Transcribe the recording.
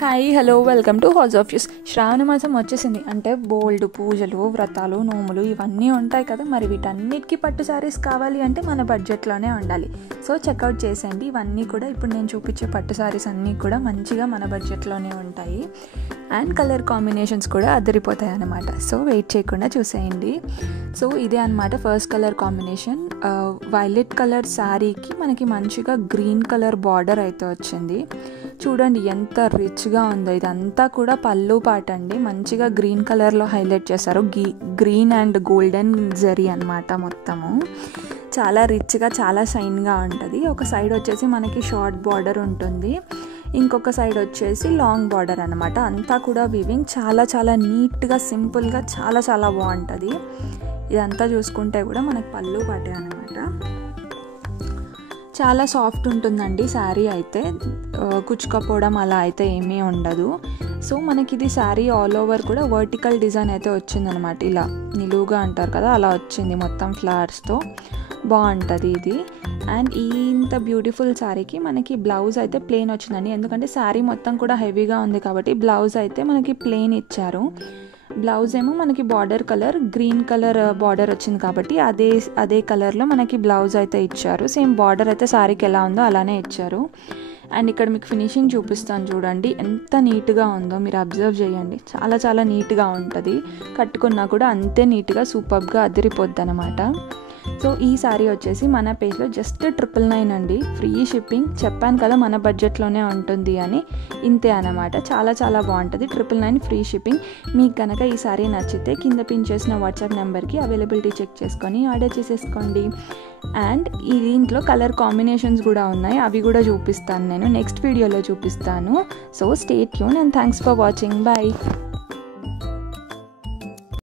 Hi hello welcome to house of yous. Shravana మాసం వచ్చేసింది అంటే బోల్డ్ పూజలు, వ్రతాలు, నోములు ఇవన్నీ ఉంటాయి కదా. మరి వీటన్నిటికీ పట్టు శారీస్ కావాలి అంటే మన బడ్జెట్లోనే ఉండాలి. సో చెక్అవుట్ చేసేయండి. ఇవన్నీ కూడా ఇప్పుడు నేను చూపించే పట్టు శారీస్ అన్నీ కూడా మంచిగా మన బడ్జెట్లోనే ఉంటాయి. అండ్ కలర్ కాంబినేషన్స్ కూడా అదిరిపోతాయి అన్నమాట. సో వెయిట్ చేయకుండా చూసేయండి. సో ఇదే అనమాట first colour combination. Violet colour శారీకి మనకి మంచిగా గ్రీన్ కలర్ బార్డర్ అయితే వచ్చింది. చూడండి ఎంత రిచ్గా ఉందో. ఇదంతా కూడా పళ్ళు పాట అండి. మంచిగా గ్రీన్ కలర్లో హైలైట్ చేశారు. గ్రీన్ అండ్ గోల్డెన్ జరీ అనమాట. మొత్తము చాలా రిచ్గా, చాలా షైన్గా ఉంటుంది. ఒక సైడ్ వచ్చేసి మనకి షార్ట్ బార్డర్ ఉంటుంది, ఇంకొక సైడ్ వచ్చేసి లాంగ్ బార్డర్ అనమాట. అంతా కూడా వీవింగ్ చాలా చాలా నీట్గా, సింపుల్గా చాలా చాలా బాగుంటుంది. ఇదంతా చూసుకుంటే కూడా మనకి పళ్ళు పాటే అనమాట. చాలా సాఫ్ట్ ఉంటుందండి శారీ అయితే. కుచ్చుకపోవడం అలా అయితే ఏమీ ఉండదు. సో మనకి ఇది శారీ ఆల్ ఓవర్ కూడా వర్టికల్ డిజైన్ అయితే వచ్చిందనమాట. ఇలా నిలువుగా అంటారు కదా, అలా వచ్చింది మొత్తం ఫ్లవర్స్తో. బాగుంటుంది ఇది. అండ్ ఇంత బ్యూటిఫుల్ శారీకి మనకి బ్లౌజ్ అయితే ప్లెయిన్ వచ్చిందండి. ఎందుకంటే శారీ మొత్తం కూడా హెవీగా ఉంది కాబట్టి బ్లౌజ్ అయితే మనకి ప్లెయిన్ ఇచ్చారు. బ్లౌజ్ ఏమో మనకి border colour green colour border వచ్చింది కాబట్టి అదే కలర్లో మనకి బ్లౌజ్ అయితే ఇచ్చారు. సేమ్ బార్డర్ అయితే శారీకి ఎలా ఉందో అలానే ఇచ్చారు. అండ్ ఇక్కడ మీకు ఫినిషింగ్ చూపిస్తాను చూడండి, ఎంత నీట్గా ఉందో మీరు అబ్జర్వ్ చేయండి. చాలా చాలా నీట్గా ఉంటుంది. కట్టుకున్నా కూడా అంతే నీట్గా సూపర్గా అదిరిపోద్ది అనమాట. సో ఈ శారీ వచ్చేసి మన పేజ్లో జస్ట్ 999 అండి. Free shipping. చెప్పాను కదా మన బడ్జెట్లోనే ఉంటుంది అని. ఇంతే అనమాట. చాలా చాలా బాగుంటుంది. 999 ఫ్రీ షిప్పింగ్. మీకు కనుక ఈ శారీ నచ్చితే కింద పిన్ చేసిన వాట్సాప్ నెంబర్కి అవైలబిలిటీ చెక్ చేసుకొని ఆర్డర్ చేసేసుకోండి. అండ్ ఈ దీంట్లో కలర్ కాంబినేషన్స్ కూడా ఉన్నాయి. అవి కూడా చూపిస్తాను నేను నెక్స్ట్ వీడియోలో చూపిస్తాను. So stay tune and thanks for watching. Bye.